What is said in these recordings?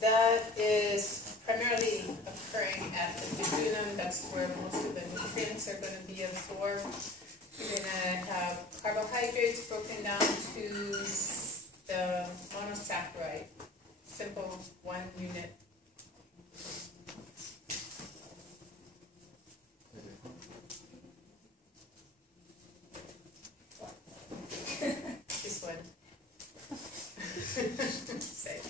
that is primarily occurring at the duodenum. That's where most of the nutrients are going to be absorbed. You're going to have carbohydrates broken down to the monosaccharide, simple 1 unit. This one. Say.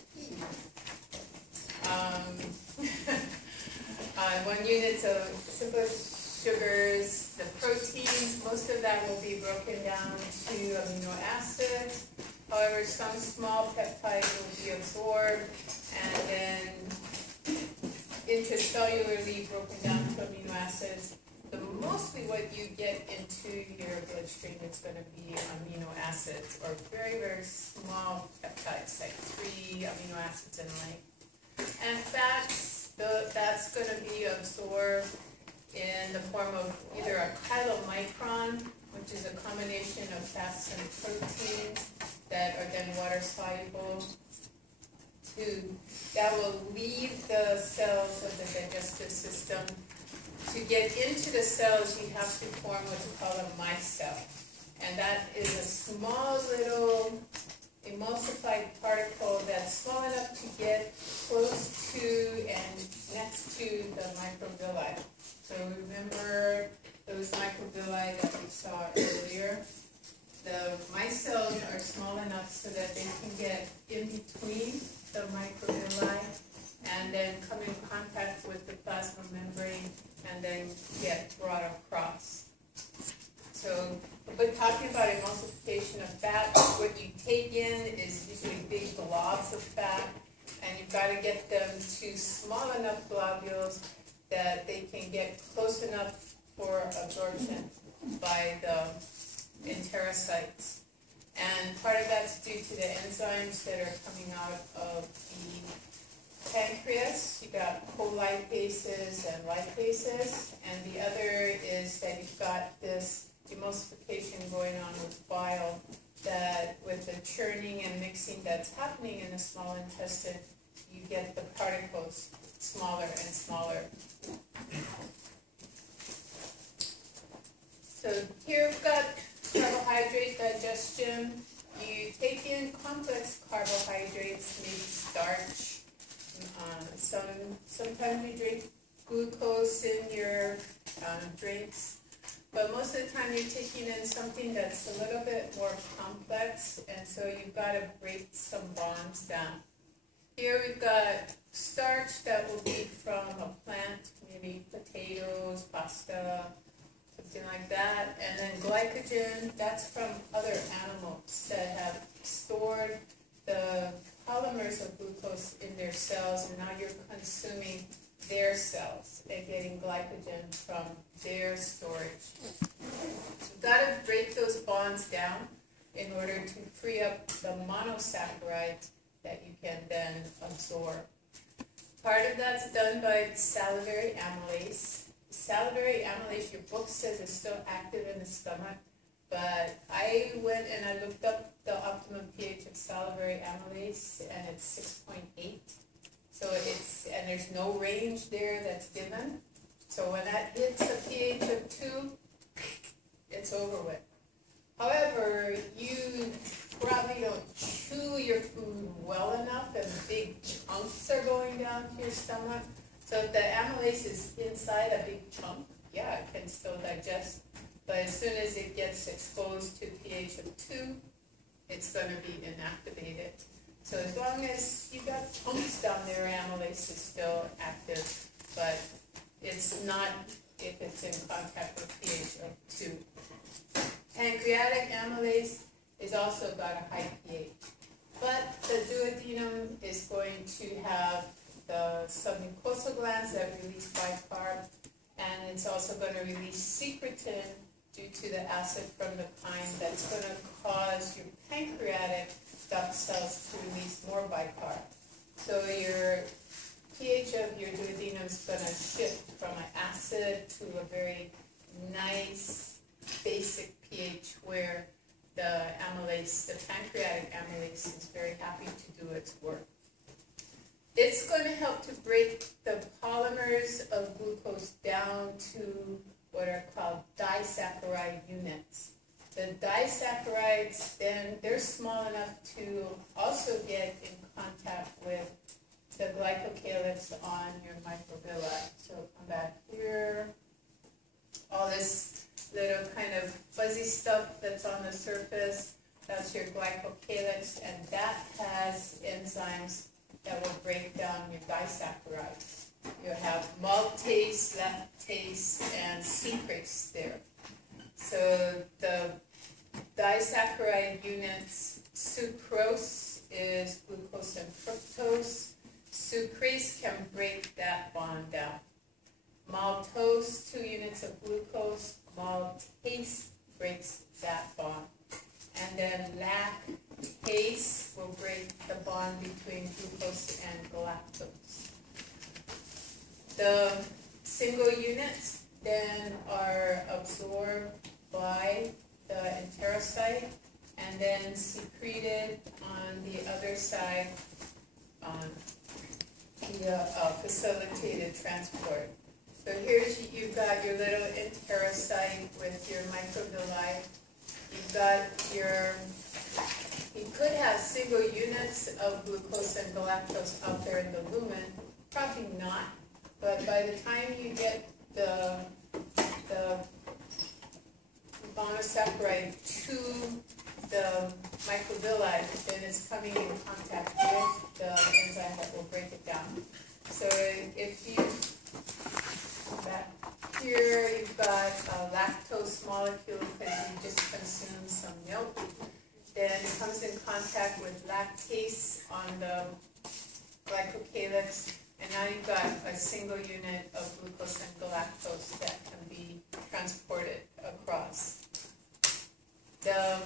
1 unit of simple sugars. The proteins, most of that will be broken down to amino acids. However, some small peptides will be absorbed and then intracellularly broken down to amino acids. But mostly what you get into your bloodstream is going to be amino acids, or very, very small peptides, like 3 amino acids in length. And fats, that's going to be absorbed in the form of either a chylomicron, which is a combination of fats and proteins that are then water soluble. That will leave the cells of the digestive system. To get into the cells, you have to form what's called a micelle. And that is a small little emulsified particle that's small enough to get close to and next to the microvilli. So remember those microvilli that we saw earlier? The micelles are small enough so that they can get in between the microvilli and then come in contact with the plasma membrane and then get brought across. So we're talking about emulsification of fat. What you take in is usually big globs of fat, and you've got to get them to small enough globules that they can get close enough for absorption by the enterocytes. And part of that's due to the enzymes that are coming out of the pancreas. You got colipases and lipases, and the other is that you've got this emulsification going on with bile, that with the churning and mixing that's happening in the small intestine, you get the particles smaller and smaller. So here we've got carbohydrate digestion. You take in complex carbohydrates, maybe starch. Sometimes you drink glucose in your drinks. But most of the time you're taking in something that's a little bit more complex, and so you've got to break some bonds down. Here we've got starch that will be from a plant, maybe potatoes, pasta, something like that. And then glycogen, that's from other animals that have stored the polymers of glucose in their cells, and now you're consuming their cells and getting glycogen from their storage. You've got to break those bonds down in order to free up the monosaccharides that you can then absorb. Part of that's done by salivary amylase. Salivary amylase, your book says, is still active in the stomach, but I went and I looked up the optimum pH of salivary amylase, and it's 6.8. So and there's no range there that's given. So when that hits a pH of 2, it's over with. However, you probably don't chew your food well enough, and big chunks are going down to your stomach. So if the amylase is inside a big chunk, yeah, it can still digest. But as soon as it gets exposed to pH of 2, it's going to be inactivated. So as long as you got chunks down there, amylase is still active, but it's not if it's in contact with pH of 2. Pancreatic amylase is also got a high pH, but the duodenum is going to have the submucosal glands that release bicarb, and it's also going to release secretin due to the acid from the chyme that's going to cause your pancreatic duct cells to release more bicarb. So your pH of your duodenum is going to shift from an acid to a very nice basic pH where the amylase, the pancreatic amylase, is very happy to do its work. it's going to help to break the polymers of glucose down to what are called disaccharide units. The disaccharides, then they're small enough to also get in contact with the glycocalyx on your microvilli. So come back here. All this little kind of fuzzy stuff that's on the surface, that's your glycocalyx, and that has enzymes that will break down your disaccharides. You have maltase, lactase, and sucrase there. So the disaccharide units, sucrose is glucose and fructose. Sucrase can break that bond down. Maltose, 2 units of glucose. Maltase breaks that bond. And then lactase will break the bond between glucose and galactose. The single units then are absorbed by the enterocyte and then secreted on the other side on the facilitated transport. So you've got your little enterocyte with your microvilli. You've got you could have single units of glucose and galactose out there in the lumen, probably not, but by the time you get the monosaccharide to the microvilli, then it's coming in contact with the enzyme that will break it down. So if you, back here, you've got a lactose molecule because you just consumed some milk. Then it comes in contact with lactase on the glycocalyx, and now you've got a single unit of glucose and galactose that can be transported across. The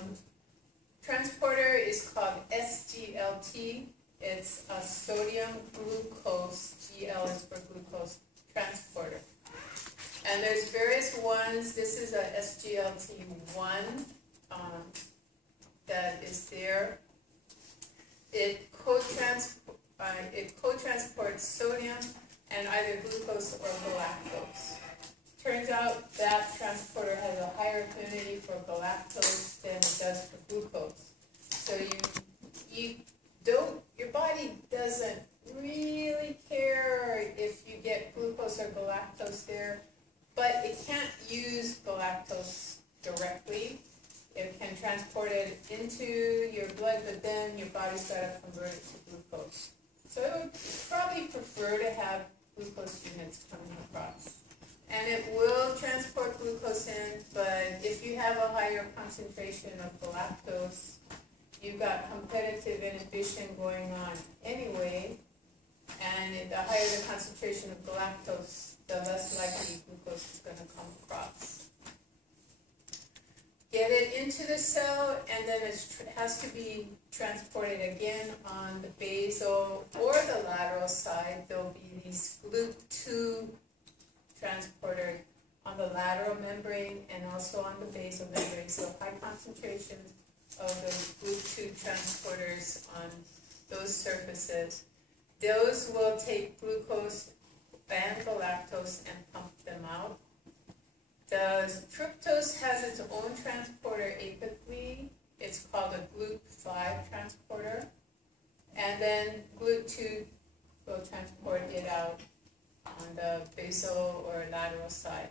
transporter is called SGLT. It's a sodium glucose, GL is for glucose, transporter. And there's various ones. This is a SGLT1 that is there. It co-transports sodium and either glucose or galactose. Turns out that transporter has a higher affinity for galactose than it does for glucose. So your body doesn't really care if you get glucose or galactose there, but it can't use galactose directly. It can transport it into your blood, but then your body's got to convert it to glucose. So it would probably prefer to have glucose units coming across. And it will transport glucose in, but if you have a higher concentration of galactose, you've got competitive inhibition going on anyway, and the higher the concentration of galactose, the less likely glucose is going to come across. Get it into the cell, and then it has to be transported again on the basal or the lateral side. There'll be these GLUT2 transporters on the lateral membrane and also on the basal membrane. So high concentrations of the GLUT2 transporters on those surfaces. Those will take glucose and galactose and pump them out. The fructose has its own transporter apically. It's called a GLUT5 transporter. And then GLUT2 will transport it out on the basal or lateral side.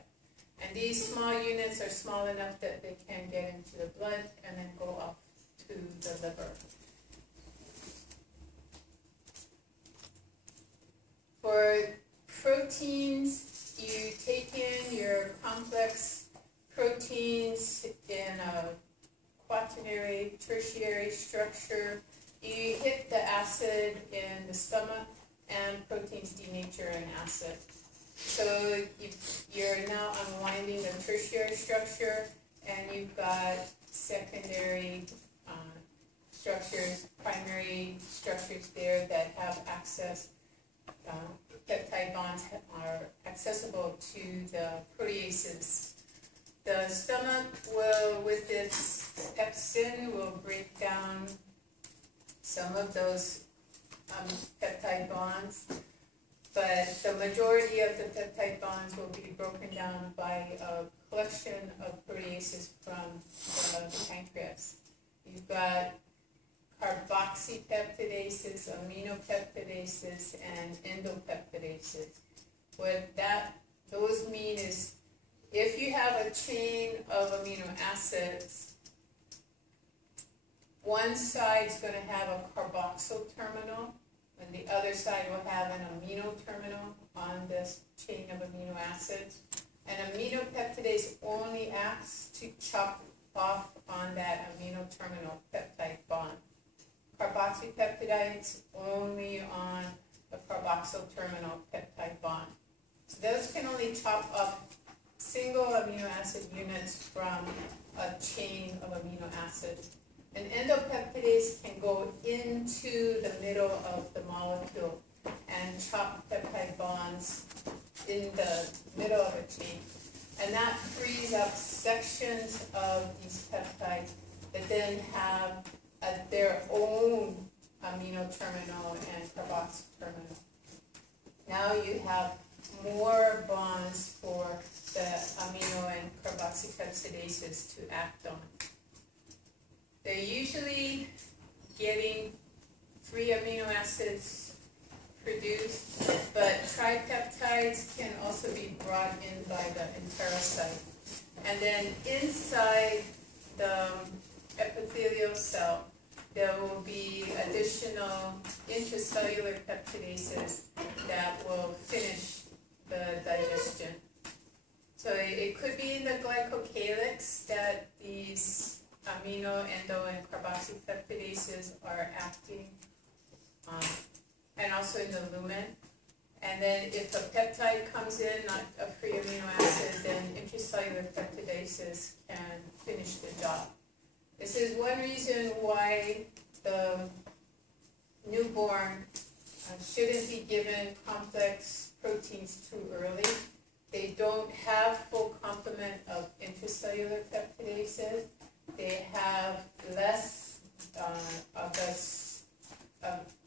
And these small units are small enough that they can get into the blood and then go up to the liver. For proteins, you take in your complex proteins in a quaternary, tertiary structure. You hit the acid in the stomach, and proteins denature an acid. So you're now unwinding the tertiary structure, and you've got secondary structures, primary structures there that have access. Peptide bonds are accessible to the proteases. The stomach will, with its pepsin, will break down some of those peptide peptide bonds, but the majority of the peptide bonds will be broken down by a collection of proteases from the pancreas. You've got carboxypeptidases, aminopeptidases, and endopeptidases. What those mean is if you have a chain of amino acids, one side is going to have a carboxyl terminal, and the other side will have an amino terminal on this chain of amino acids. And aminopeptidase only acts to chop off on that amino terminal peptide bond. Carboxypeptides only on the carboxyl terminal peptide bond. So those can only chop up single amino acid units from a chain of amino acids. An endopeptidase can go into the middle of the molecule and chop peptide bonds in the middle of a chain. And that frees up sections of these peptides that then have their own amino terminal and carboxyl terminal. Now you have more bonds for the amino and carboxypeptidases to act on. They're usually getting 3 amino acids produced, but tripeptides can also be brought in by the enterocyte. And then inside the epithelial cell, there will be additional intracellular peptidases that will finish the digestion. So it could be in the glycocalyx that these amino, endo, and carboxypeptidases are acting, and also in the lumen. And then if a peptide comes in, not a free amino acid, then intracellular peptidases can finish the job. This is one reason why the newborn shouldn't be given complex proteins too early. They don't have full complement of intracellular peptidases. They have less of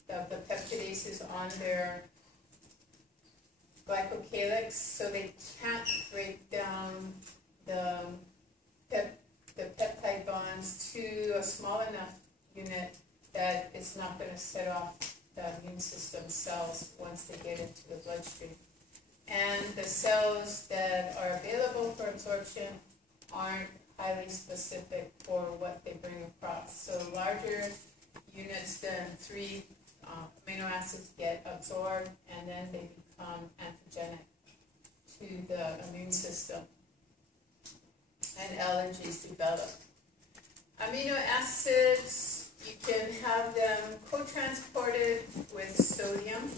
the peptidases on their glycocalyx, so they can't break down the peptide bonds to a small enough unit that it's not going to set off the immune system cells once they get into the bloodstream. And the cells that are available for absorption aren't highly specific for what they bring across. So larger units than 3 amino acids get absorbed, and then they become antigenic to the immune system, and allergies develop. Amino acids, you can have them co-transported with sodium.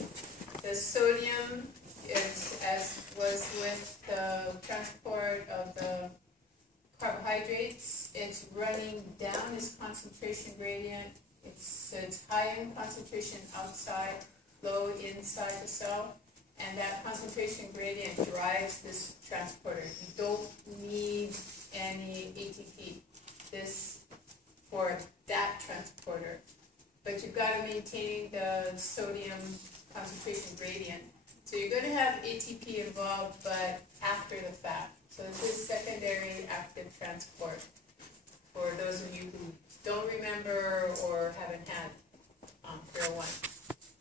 The sodium is, as was with the transport of the carbohydrates, it's running down this concentration gradient. It's high in concentration outside, low inside the cell, and that concentration gradient drives this transporter. You don't need any ATP for that transporter, but you've got to maintain the sodium concentration gradient. So you're going to have ATP involved, but after the fact. So this is secondary active transport for those of you who don't remember or haven't had FAIR-1.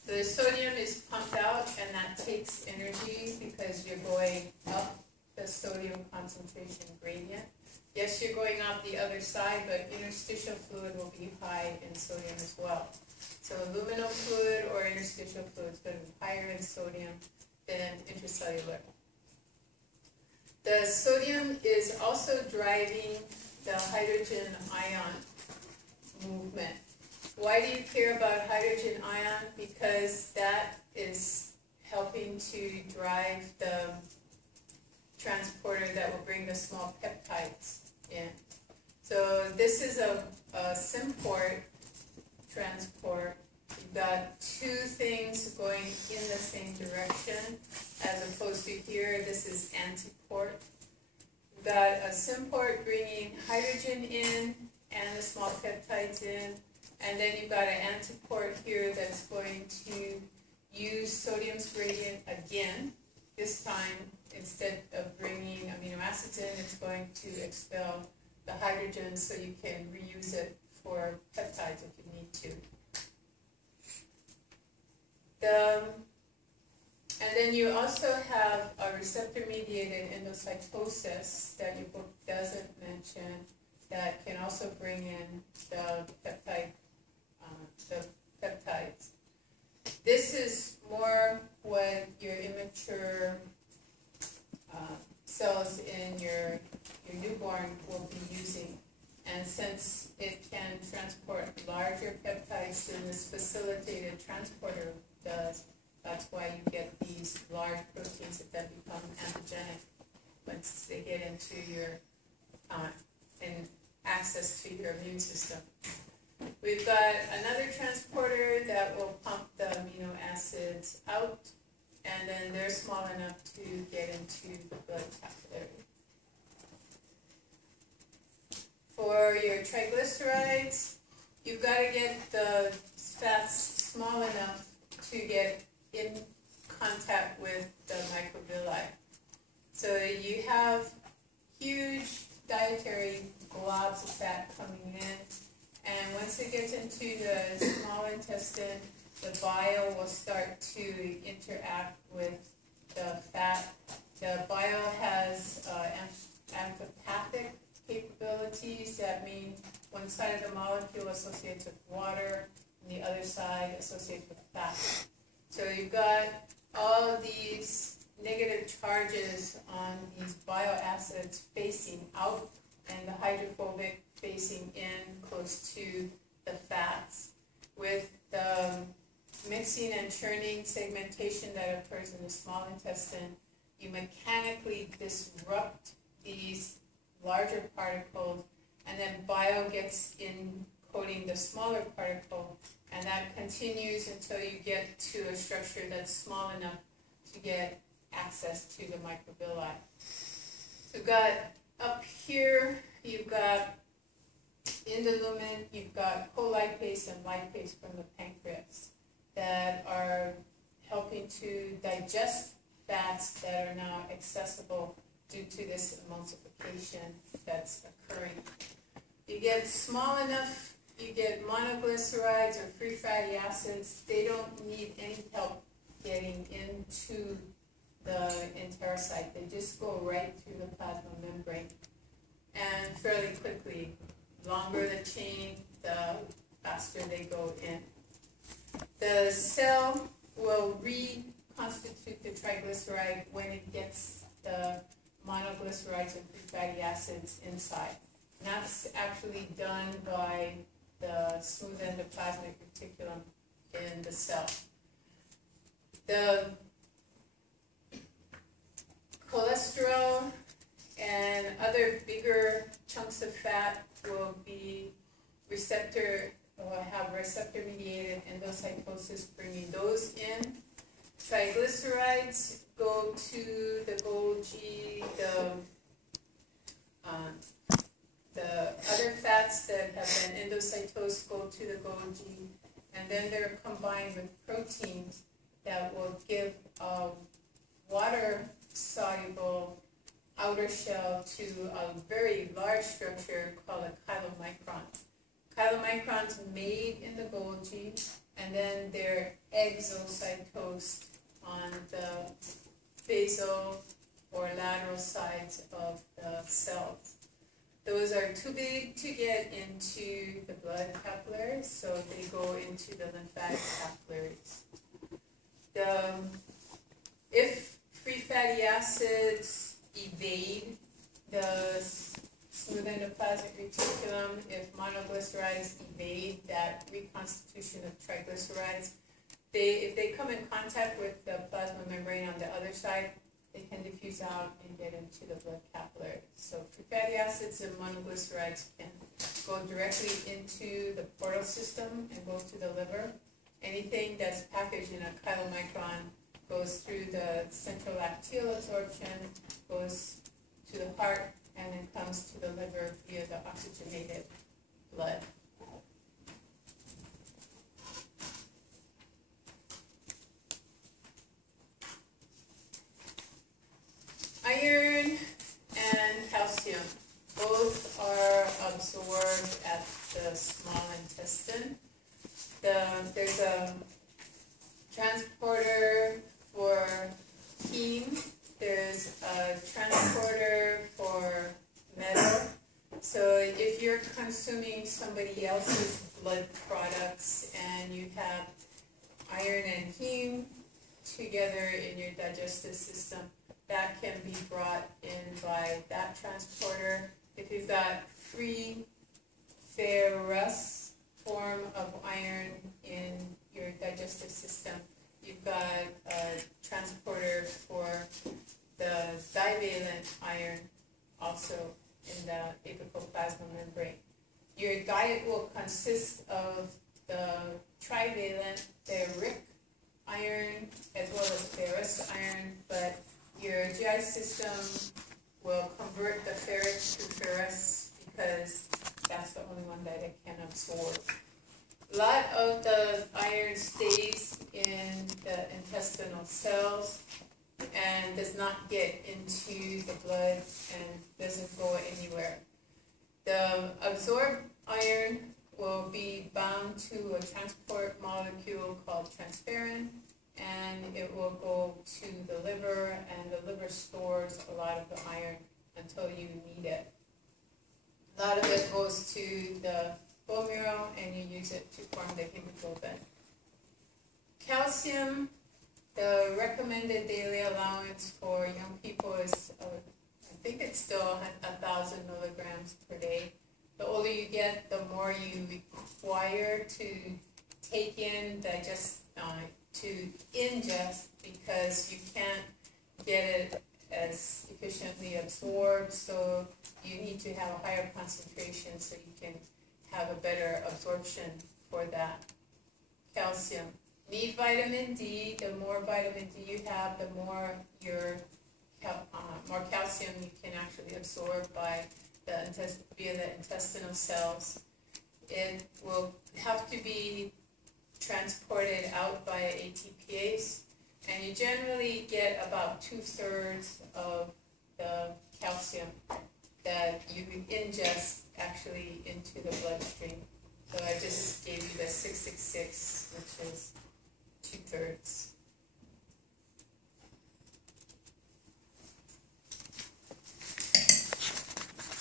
So the sodium is pumped out, and that takes energy because you're going up the sodium concentration gradient. Yes, you're going out the other side, but interstitial fluid will be high in sodium as well. So luminal fluid or interstitial fluid is going to be higher in sodium than intracellular. The sodium is also driving the hydrogen ion movement. Why do you care about hydrogen ion? Because that is helping to drive the transporter that will bring the small peptides in. So this is a symport transport. You've got 2 things going in the same direction, as opposed to here, this is antiport. You've got a symport bringing hydrogen in and the small peptides in, and then you've got an antiport here that's going to use use sodium's gradient again. This time, instead of bringing amino acids in, it's going to expel the hydrogen so you can reuse it for peptides if you need to. And then you also have a receptor-mediated endocytosis that your book doesn't mention that can also bring in the peptides. This is more what your immature cells in your newborn will be using. And since it can transport larger peptides than this facilitated transporter does, that's why you get these large proteins that then become antigenic once they get into your and access to your immune system. We've got another transporter that will pump the amino acids out, and then they're small enough to get into the blood capillary. For your triglycerides, you've got to get the fats small enough to get in contact with the microvilli. So you have huge dietary globs of fat coming in, and once it gets into the small intestine, the bile will start to interact with the fat. The bile has amphipathic capabilities. That means one side of the molecule associates with water, and the other side associates with fat. So you've got all these negative charges on these bile acids facing out, and the hydrophobic facing in close to the fats. With the mixing and churning segmentation that occurs in the small intestine, you mechanically disrupt these larger particles, and then bile gets in coating the smaller particle, and that continues until you get to a structure that's small enough to get access to the microvilli. So you've got up here, you've got in the lumen, you've got colipase and lipase from the pancreas that are helping to digest fats that are now accessible due to this emulsification that's occurring. You get small enough, you get monoglycerides or free fatty acids. They don't need any help getting into the enterocyte. They just go right through the plasma membrane, and fairly quickly. Longer the chain, the faster they go in. The cell will reconstitute the triglyceride when it gets the monoglycerides and free fatty acids inside. And that's actually done by the smooth endoplasmic reticulum in the cell. The cholesterol and other bigger chunks of fat will have receptor-mediated endocytosis, bringing those in. Triglycerides go to the Golgi, the other fats that have been endocytosed go to the Golgi, and then they're combined with proteins that will give a water-soluble outer shell to a very large structure called a chylomicron. Chylomicrons made in the Golgi, and then they're exocytosed on the basal or lateral sides of the cells. Those are too big to get into the blood capillaries, so they go into the lymphatic capillaries. If free fatty acids evade the smooth endoplasmic reticulum, if monoglycerides evade that reconstitution of triglycerides, if they come in contact with the plasma membrane on the other side, they can diffuse out and get into the blood capillaries. So free fatty acids and monoglycerides can go directly into the portal system and go to the liver. Anything that's packaged in a chylomicron goes through the central lacteal absorption, goes to the heart, and then comes to the liver via the oxygenated blood. transporter for heme. There's a transporter for metal. So if you're consuming somebody else's blood products and you have iron and heme together in your digestive system, that can be brought in by that transporter. If you've got free ferrous form of iron in your digestive system, you've got a transporter for the divalent iron also in the apical plasma membrane. Your diet will consist of the trivalent ferric iron as well as ferrous iron, but your GI system will convert the ferric to ferrous because that's the only one that it can absorb. A lot of the iron stays in the intestinal cells and does not get into the blood and doesn't go anywhere. The absorbed iron will be bound to a transport molecule called transferrin, and it will go to the liver, and the liver stores a lot of the iron until you need it. A lot of it goes to the bone marrow, and you use it to form the hemoglobin. Calcium, the recommended daily allowance for young people is, I think it's still 1,000 milligrams per day. The older you get, the more you require to take in, to ingest, because you can't get it as efficiently absorbed, so you need to have a higher concentration so you can have a better absorption for that calcium. Need vitamin D. The more vitamin D you have, the more more calcium you can actually absorb by via the intestinal cells. It will have to be transported out by ATPase, and you generally get about 2/3 of the calcium that you ingest actually into the bloodstream. So I just gave you the 666, which is 2/3.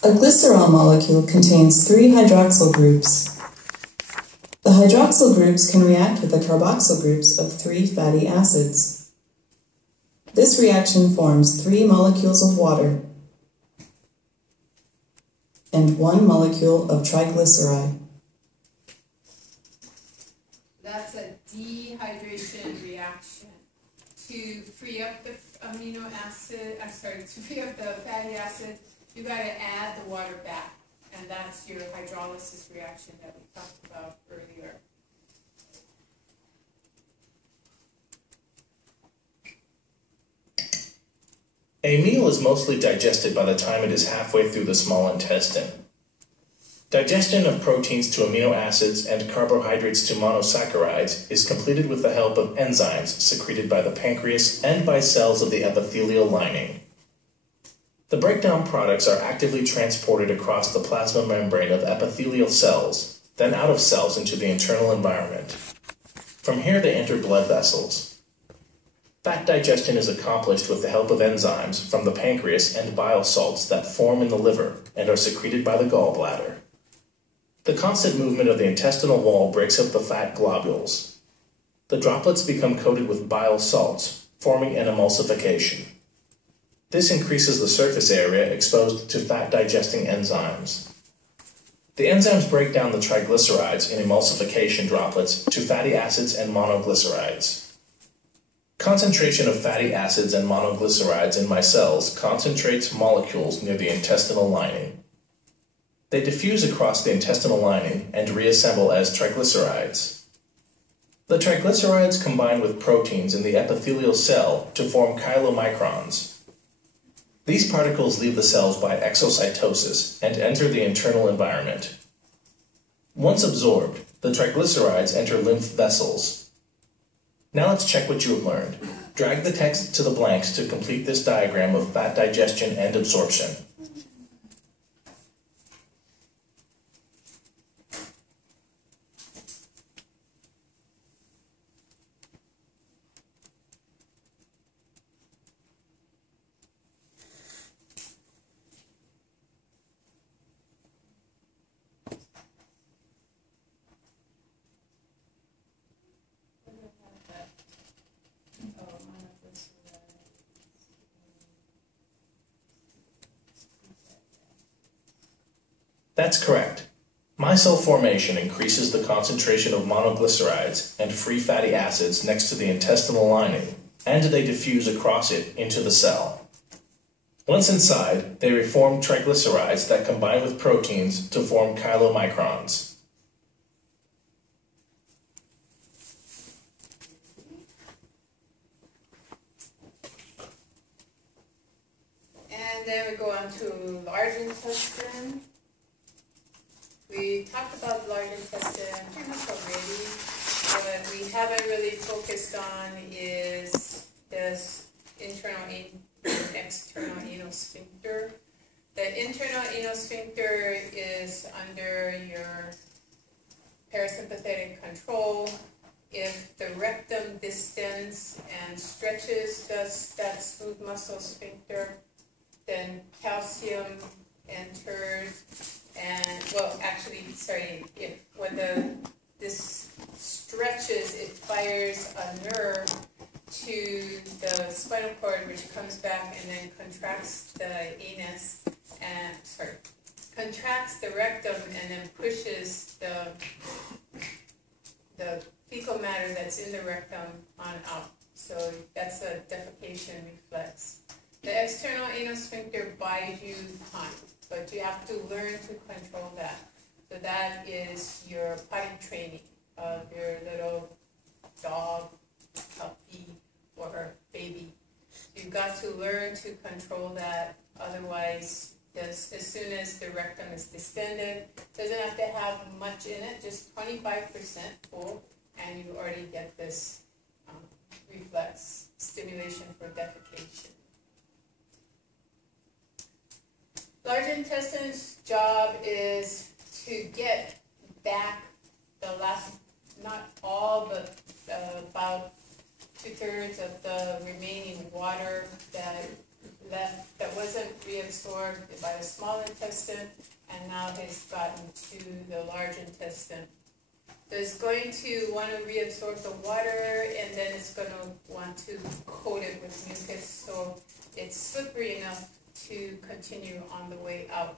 A glycerol molecule contains 3 hydroxyl groups. The hydroxyl groups can react with the carboxyl groups of 3 fatty acids. This reaction forms 3 molecules of water and 1 molecule of triglyceride. That's a dehydration reaction. To free up the to free up the fatty acid, you got to add the water back, and that's your hydrolysis reaction that we talked about earlier. A meal is mostly digested by the time it is halfway through the small intestine. Digestion of proteins to amino acids and carbohydrates to monosaccharides is completed with the help of enzymes secreted by the pancreas and by cells of the epithelial lining. The breakdown products are actively transported across the plasma membrane of epithelial cells, then out of cells into the internal environment. From here they enter blood vessels. Fat digestion is accomplished with the help of enzymes from the pancreas and bile salts that form in the liver and are secreted by the gallbladder. The constant movement of the intestinal wall breaks up the fat globules. The droplets become coated with bile salts, forming an emulsification. This increases the surface area exposed to fat-digesting enzymes. The enzymes break down the triglycerides in emulsification droplets to fatty acids and monoglycerides. Concentration of fatty acids and monoglycerides in micelles concentrates molecules near the intestinal lining. They diffuse across the intestinal lining and reassemble as triglycerides. The triglycerides combine with proteins in the epithelial cell to form chylomicrons. These particles leave the cells by exocytosis and enter the internal environment. Once absorbed, the triglycerides enter lymph vessels. Now let's check what you have learned. Drag the text to the blanks to complete this diagram of fat digestion and absorption. That's correct. Micelle formation increases the concentration of monoglycerides and free fatty acids next to the intestinal lining, and they diffuse across it into the cell. Once inside, they reform triglycerides that combine with proteins to form chylomicrons. And then we go on to large intestine. We talked about large intestine pretty much already. What we haven't really focused on is this internal and external anal sphincter. The internal anal sphincter is under your parasympathetic control. If the rectum distends and stretches that smooth muscle sphincter, then calcium enters, and well, actually, sorry, this stretches, it fires a nerve to the spinal cord, which comes back and then contracts the anus, and contracts the rectum, and then pushes the fecal matter that's in the rectum on out. So that's a defecation reflex. The external anal sphincter buys you time, but you have to learn to control that. So that is your potty training of your little dog, puppy, or baby. You've got to learn to control that. Otherwise, as soon as the rectum is distended, doesn't have to have much in it, just 25% full, and you already get this reflex stimulation for defecation. Large intestine's job is to get back the last, not all, but about 2/3 of the remaining water that left, that wasn't reabsorbed by the small intestine, and now has gotten to the large intestine. So it's going to want to reabsorb the water, and then it's going to want to coat it with mucus so it's slippery enough to continue on the way out.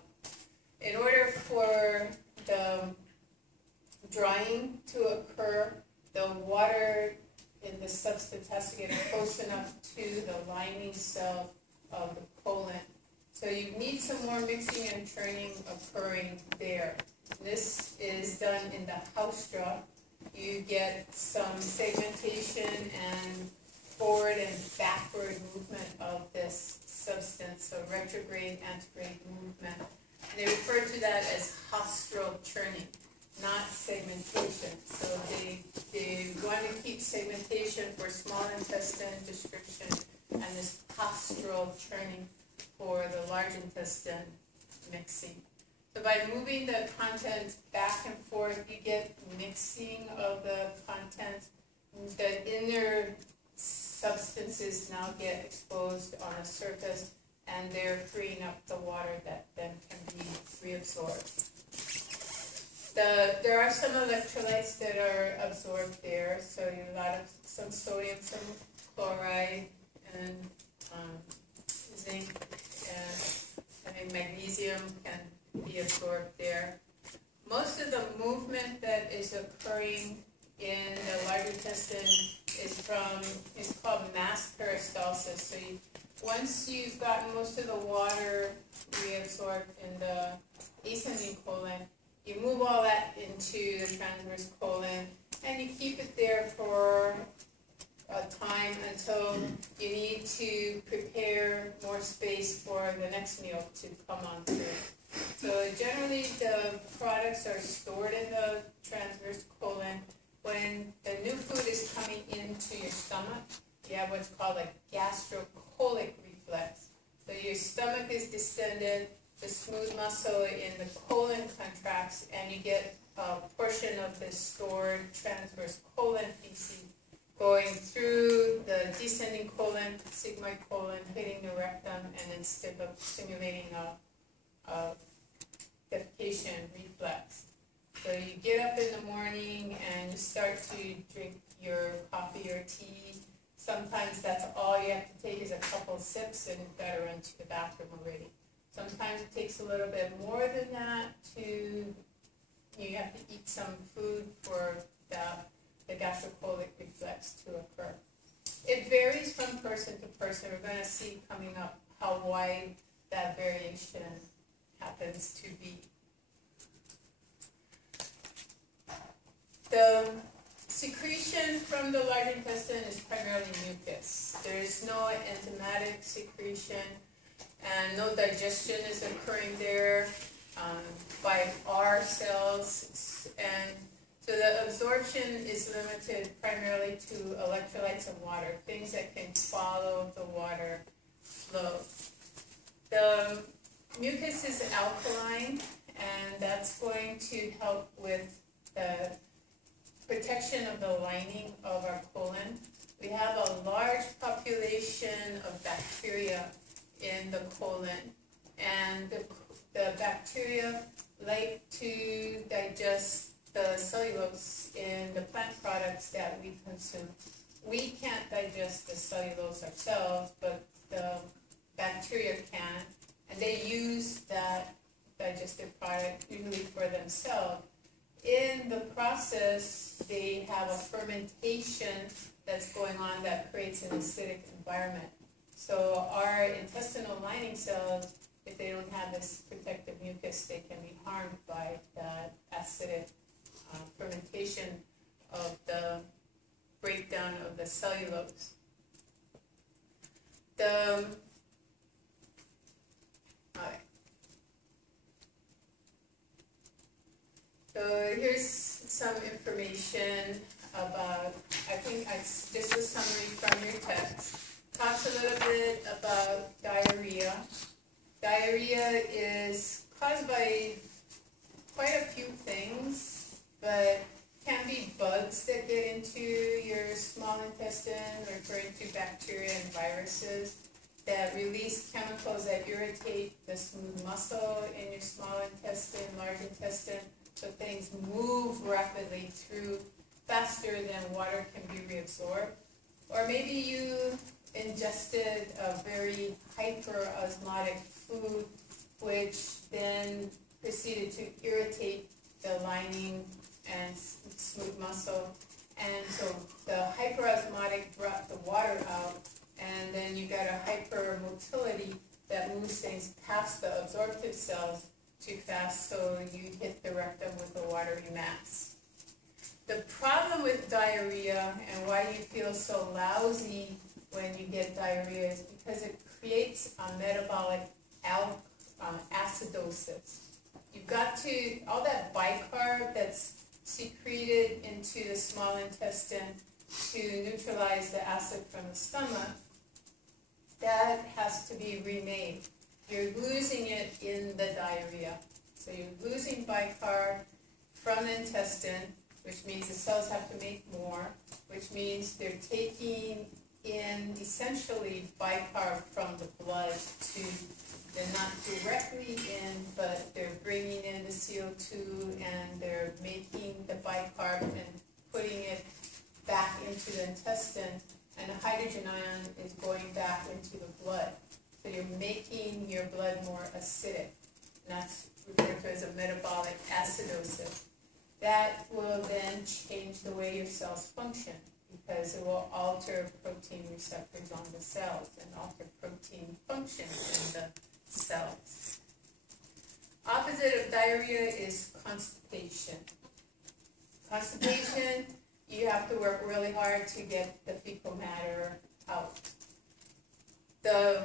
In order for the drying to occur, the water in the substance has to get close enough to the lining cell of the colon. So you need some more mixing and churning occurring there. This is done in the haustra. You get some segmentation and forward and backward movement of this substance, so retrograde, antegrade movement. And they refer to that as haustral churning, not segmentation. So they want to keep segmentation for small intestine restriction and this haustral churning for the large intestine mixing. So by moving the content back and forth, you get mixing of the content. The inner substances now get exposed on the surface, and they're freeing up the water that then can be reabsorbed. There are some electrolytes that are absorbed there, so some sodium, some chloride, and zinc, and magnesium can be absorbed there. Most of the movement that is occurring in the large intestine is called mass peristalsis. So once you've gotten most of the water reabsorbed in the ascending colon, you move all that into the transverse colon, and you keep it there for a time until you need to prepare more space for the next meal to come on through. So generally the products are stored in the transverse colon. When the new food is coming into your stomach, you have what's called a gastrocolic reflex. So your stomach is distended, the smooth muscle in the colon contracts, and you get a portion of the stored transverse colon feces going through the descending colon, sigmoid colon, hitting the rectum, and then stimulating a defecation reflex. So you get up in the morning and you start to drink your coffee or tea. Sometimes that's all you have to take is a couple sips, and you've got to run to the bathroom already. Sometimes it takes a little bit more than that you have to eat some food for the gastrocolic reflex to occur. It varies from person to person. We're going to see coming up how wide that variation happens to be. The secretion from the large intestine is primarily mucus. There is no enzymatic secretion, and no digestion is occurring there by our cells. And so the absorption is limited primarily to electrolytes and water, things that can follow the water flow. The mucus is alkaline, and that's going to help with the protection of the lining of our colon. We have a large population of bacteria in the colon, and the bacteria like to digest the cellulose in the plant products that we consume. We can't digest the cellulose ourselves, but the bacteria can, and they use that digestive product usually for themselves. In the process, they have a fermentation that's going on that creates an acidic environment. So our intestinal lining cells, if they don't have this protective mucus, they can be harmed by that acidic fermentation of the breakdown of the cellulose. So here's some information about, just a summary from your text. Talks a little bit about diarrhea. Diarrhea is caused by quite a few things, but can be bugs that get into your small intestine, referring to bacteria and viruses that release chemicals that irritate the smooth muscle in your small intestine, large intestine, so things move rapidly through faster than water can be reabsorbed. Or maybe you ingested a very hyperosmotic food, which then proceeded to irritate the lining and smooth muscle. And so the hyperosmotic brought the water out, and then you got a hypermotility that moves things past the absorptive cells too fast, so you hit the rectum with a watery mass. The problem with diarrhea and why you feel so lousy when you get diarrhea is because it creates a metabolic acidosis. You've got to, all that bicarb that's secreted into the small intestine to neutralize the acid from the stomach, that has to be remade. You're losing it in the diarrhea. So you're losing bicarb from the intestine, which means the cells have to make more, which means they're taking in essentially bicarb from the blood they're not directly in, but they're bringing in the CO2 and they're making the bicarb and putting it back into the intestine, and the hydrogen ion is going back into the blood. So you're making your blood more acidic, and that's referred to as a metabolic acidosis. That will then change the way your cells function, because it will alter protein receptors on the cells and alter protein function in the cells. Opposite of diarrhea is constipation. Constipation, you have to work really hard to get the fecal matter out. The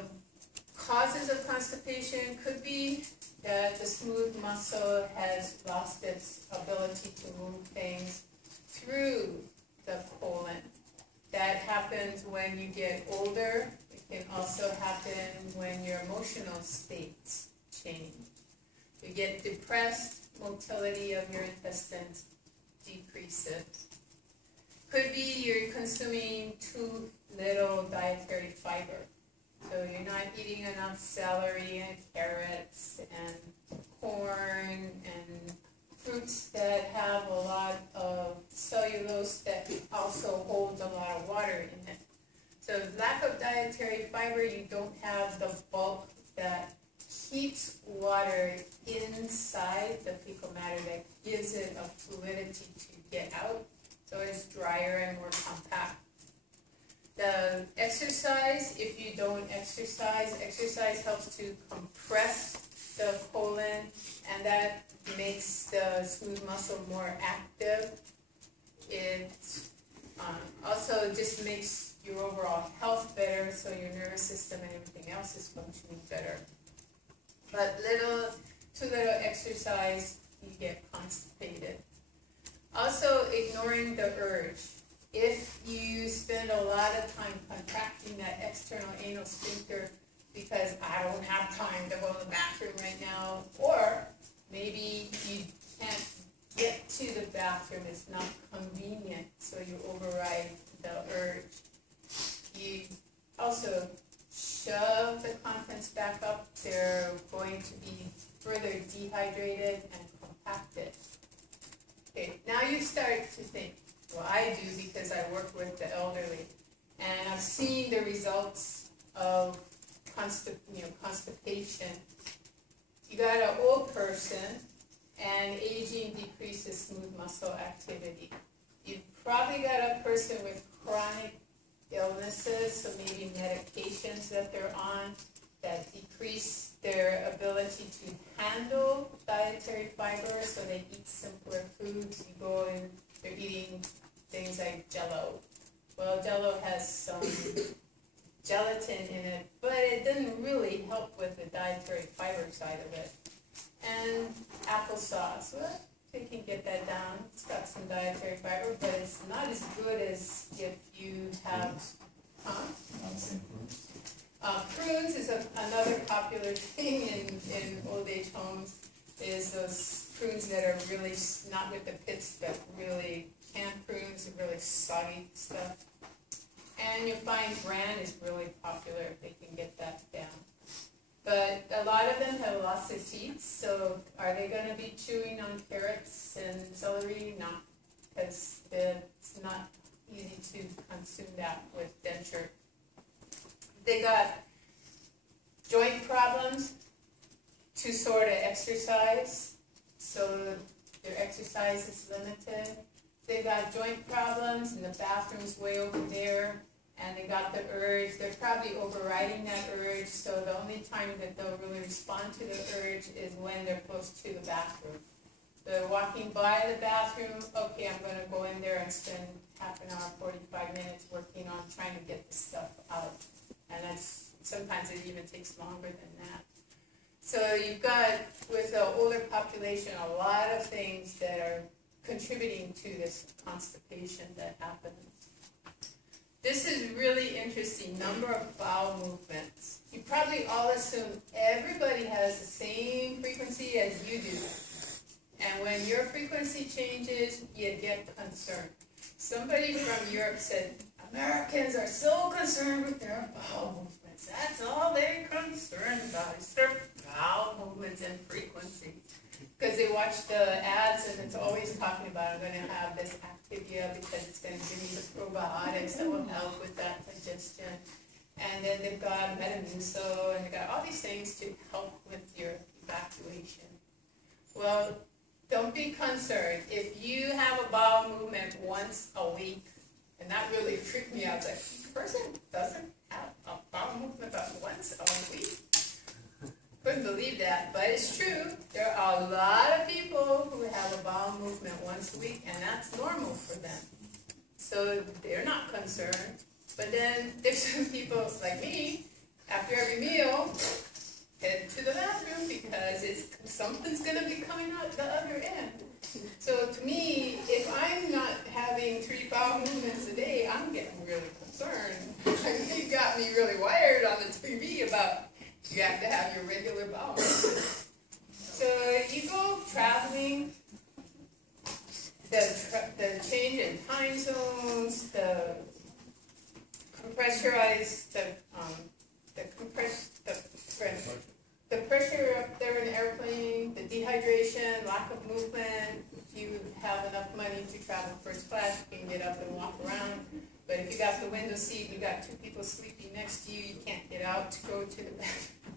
causes of constipation could be that the smooth muscle has lost its ability to move things through the colon. That happens when you get older. It can also happen when your emotional states change. You get depressed, motility of your intestines decreases. Could be you're consuming too little dietary fiber. So you're not eating enough celery and carrots and corn and fruits that have a lot of cellulose that also holds a lot of water in it. So lack of dietary fiber, you don't have the bulk that keeps water inside the fecal matter that gives it a fluidity to get out, so it's drier and more compact. The exercise, if you don't exercise, exercise helps to compress the colon, and that makes the smooth muscle more active. It also just makes your overall health better, so your nervous system and everything else is functioning better. But too little exercise, you get constipated. Also, ignoring the urge. If you spend a lot of time contracting that external anal sphincter because I don't have time to go to the bathroom right now, or maybe you can't get to the bathroom, it's not convenient, so you override the urge. You also shove the contents back up, they're going to be further dehydrated and compacted. Okay, now you start to think, well, I do because I work with the elderly, and I've seen the results of constipation. You got an old person, and aging decreases smooth muscle activity. You've probably got a person with chronic illnesses, so maybe medications that they're on that decrease their ability to handle dietary fiber, so they eat simpler foods. You go and they're eating things like Jell-O. Well, Jell-O has some gelatin in it, but it doesn't really help with the dietary fiber side of it. And applesauce, well, they can get that down. It's got some dietary fiber, but it's not as good as if you have, prunes is another popular thing in old age homes, is those prunes that are really, not with the pits, but really canned prunes, really soggy stuff. And you'll find bran is really popular if they can get that down. But a lot of them have lots of teeth, so are they going to be chewing on carrots and celery? No, because it's not easy to consume that with denture. They got joint problems, too sore to exercise, so their exercise is limited. They got joint problems, and the bathroom's way over there, and they got the urge. They're probably overriding that urge, so the only time that they'll really respond to the urge is when they're close to the bathroom. They're walking by the bathroom, okay, I'm going to go in there and spend half an hour, 45 minutes working on trying to get the stuff out. And sometimes it even takes longer than that. So you've got, with the older population, a lot of things that are contributing to this constipation that happens. This is really interesting, number of bowel movements. You probably all assume everybody has the same frequency as you do. And when your frequency changes, you get concerned. Somebody from Europe said, Americans are so concerned with their bowel movements. That's all they're concerned about, is their bowel movements and frequency. Because they watch the ads and it's always talking about, I'm going to have this Activia because it's going to give me the probiotics that will help with that digestion. And then they've got Metamucil, and they've got all these things to help with your evacuation. Well, don't be concerned. If you have a bowel movement once a week, and that really freaked me out, like, the person doesn't have a bowel movement about once a week? Couldn't believe that, but it's true. There are a lot of people who have a bowel movement once a week, and that's normal for them. So they're not concerned. But then there's some people like me, after every meal, head to the bathroom because something's going to be coming out the other end. So to me, if I'm not having 3 bowel movements a day, I'm getting really concerned. It got me really wired on the TV about you have to have your regular bowel movements. So you go traveling, the change in time zones, the pressure up there in the airplane, the dehydration, lack of movement. If you have enough money to travel first class, you can get up and walk around. But if you got the window seat and you got 2 people sleeping next to you, you can't get out to go to the bathroom.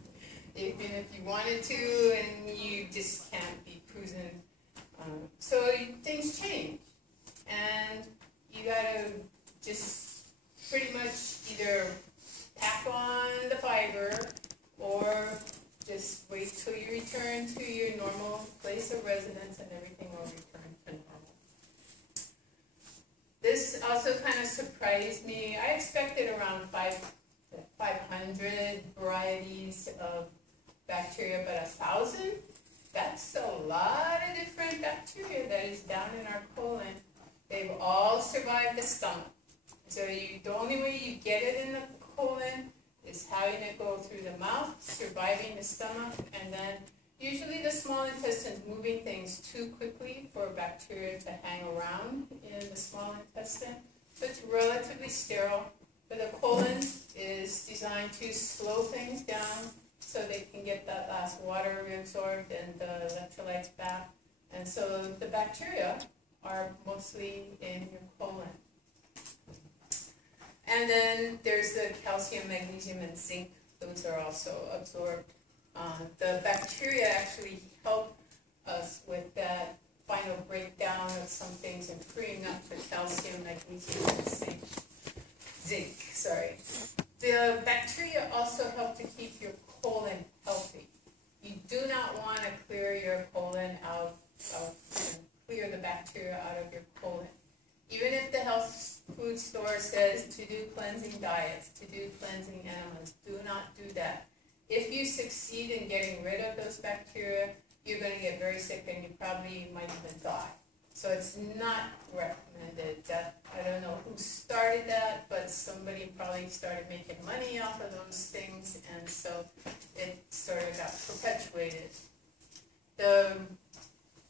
even if you wanted to, and you just can't be cruising. So things change, and you gotta just pretty much either pack on the fiber or just wait till you return to your normal place of residence and everything will return to normal. This also kind of surprised me. I expected around 500 varieties of bacteria, but 1,000? That's a lot of different bacteria that is down in our colon. They've all survived the stomach. So the only way you get it in the colon is having it go through the mouth, surviving the stomach, and then usually the small intestine is moving things too quickly for bacteria to hang around in the small intestine. So it's relatively sterile. But the colon is designed to slow things down so they can get that last water reabsorbed and the electrolytes back. And so the bacteria are mostly in your colon. And then there's the calcium, magnesium, and zinc. Those are also absorbed. The bacteria actually help us with that final breakdown of some things and freeing up the calcium, magnesium, and zinc. The bacteria also help to keep your colon healthy. You do not want to clear your colon out, clear the bacteria out of your colon. Even if the health food store says to do cleansing diets, to do cleansing enemas, do not do that. If you succeed in getting rid of those bacteria, you're going to get very sick and you probably might even die. So it's not recommended. That, I don't know who started that, but somebody probably started making money off of those things, and so it sort of got perpetuated.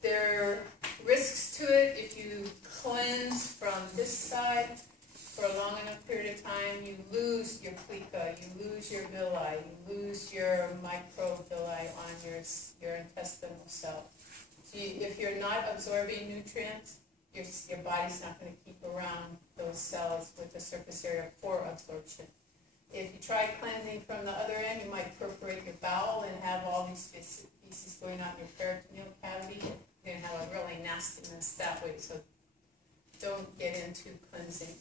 There are risks to it. If you cleanse from this side for a long enough period of time, you lose your plica, you lose your villi, you lose your microvilli on your intestinal cell. So if you're not absorbing nutrients, your body's not going to keep around those cells with the surface area for absorption. If you try cleansing from the other end, you might perforate your bowel and have all these feces going out in your peritoneal cavity. You're going to have a really nastiness that way, so don't get into cleansing.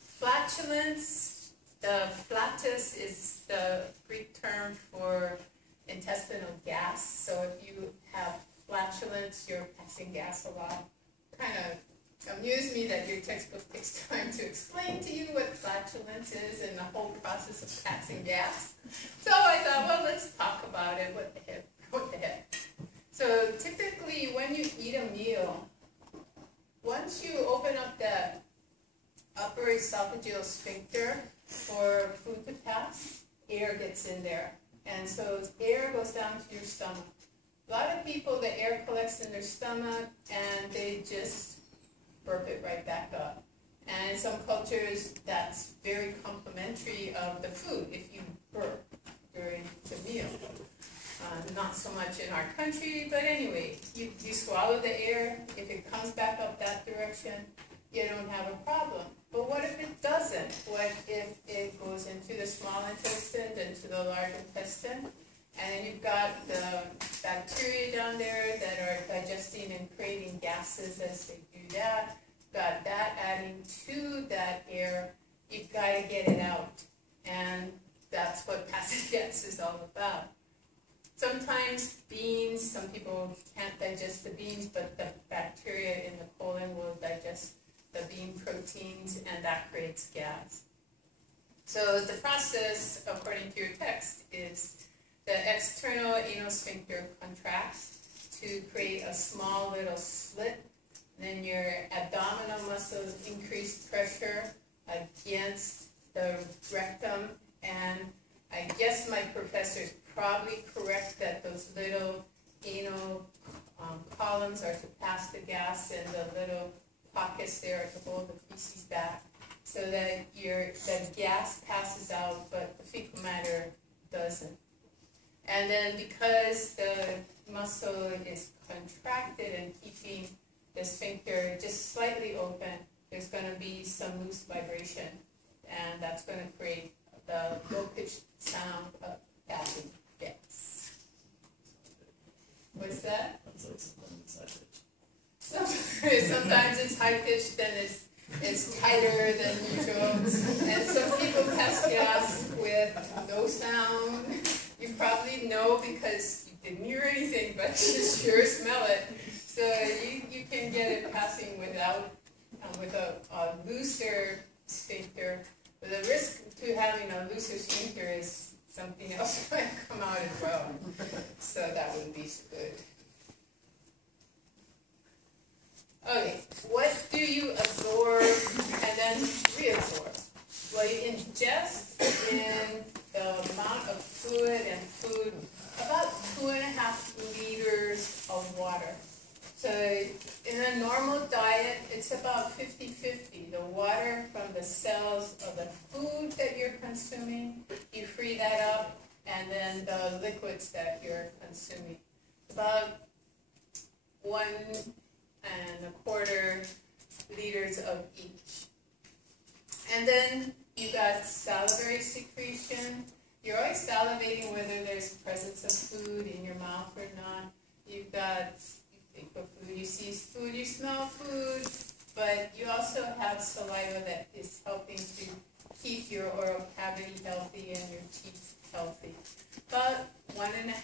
Flatulence, the flatus is the Greek term for intestinal gas. So if you have flatulence, you're passing gas a lot. Kind of amused me that your textbook takes time to explain to you what flatulence is and the whole process of passing gas. So I thought, well, let's talk about it. What the heck? So typically when you eat a meal, once you open up that upper esophageal sphincter for food to pass, air gets in there. And so air goes down to your stomach. A lot of people, the air collects in their stomach and they just burp it right back up. And in some cultures, that's very complimentary of the food, if you burp during the meal. Not so much in our country, but anyway, you swallow the air. If it comes back up that direction, you don't have a problem. But what if it doesn't? What if it goes into the small intestine, into the large intestine, and you've got the bacteria down there that are digesting and creating gases as they do that, got that adding to that air, you've got to get it out. And that's what passing gas is all about. Sometimes beans, some people can't digest the beans, but the bacteria in the colon will digest the bean proteins, and that creates gas. So the process, according to your text, is the external anal sphincter contracts to create a small little slit. Then your abdominal muscles increase pressure against the rectum, and I guess my professor is probably correct that those little anal columns are to pass the gas, and the little pockets there are to hold the feces back, so that the gas passes out, but the fecal matter doesn't. And then because the muscle is contracted and keeping the sphincter just slightly open, there's going to be some loose vibration, and that's going to create the low-pitched sound of passing gas. high-pitched, then it's tighter than usual. And some people test gas with no sound. You probably know because you didn't hear anything, but you sure smell it. So you can get it passing without, with a looser sphincter. But the risk to having a looser sphincter is something else might come out as well. So that wouldn't be so good. Okay, what do you absorb and then reabsorb? Well, you ingest in the amount of fluid and food about 2.5 liters of water. So in a normal diet, it's about 50-50. The water from the cells of the food that you're consuming, you free that up, and then the liquids that you're consuming. About 1.25 liters of each. And then you got salivary secretion. You're always salivating whether there's presence of food in your mouth or not. You've got, you think of food, you see food, you smell food, but you also have saliva that is helping to keep your oral cavity healthy and your teeth healthy. About 1.5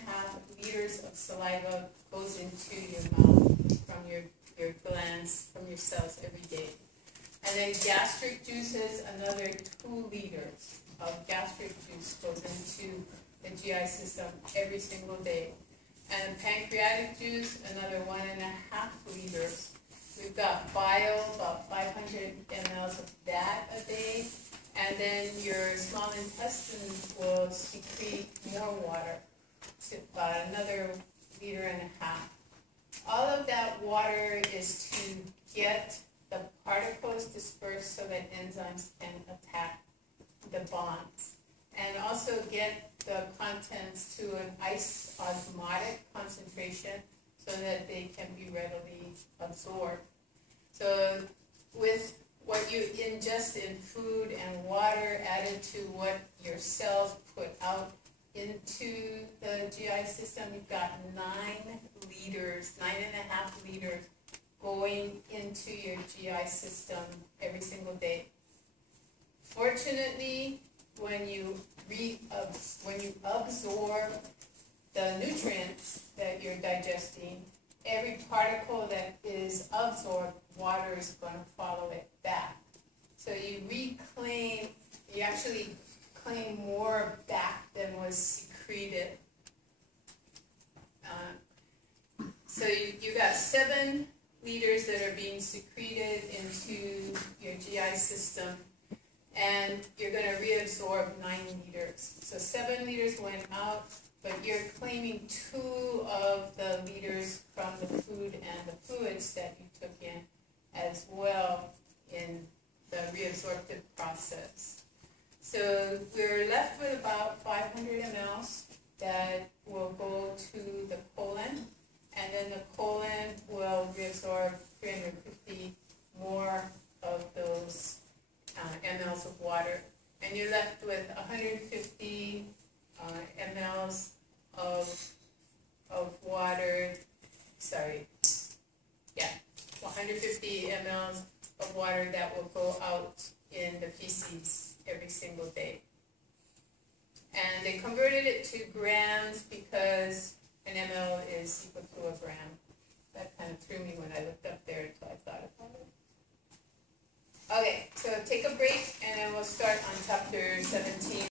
liters of saliva goes into your mouth from your glands, from your cells every day. And then gastric juices, another 2 liters of gastric juice goes into the GI system every single day. And pancreatic juice, another 1.5 liters. We've got bile, about 500 mLs of that a day. And then your small intestine will secrete more water, so about another 1.5 liters. All of that water is to get the particles dispersed so that enzymes can attack the bonds. And also get the contents to an osmotic concentration so that they can be readily absorbed. So with what you ingest in food and water added to what your cells put out into the GI system, you've got 9 liters, 9.5 liters going into your GI system every single day. Fortunately, when you absorb the nutrients that you're digesting, every particle that is absorbed, water is going to follow it back. So you actually claim more back than was secreted. So you got 7 liters that are being secreted into your GI system, and you're going to reabsorb 9 liters. So 7 liters went out, but you're claiming 2 of the liters from the food and the fluids that you took in as well in the reabsorptive process. So we're left with about 500 mLs that will go to the colon, and then the colon will reabsorb 350 more of those mLs of water. And you're left with 150 mLs of water, 150 mLs of water that will go out in the feces every single day. And they converted it to grams because an ml is equal to a gram. That kind of threw me when I looked up there until I thought about it. Okay, so take a break and then we'll start on chapter 17.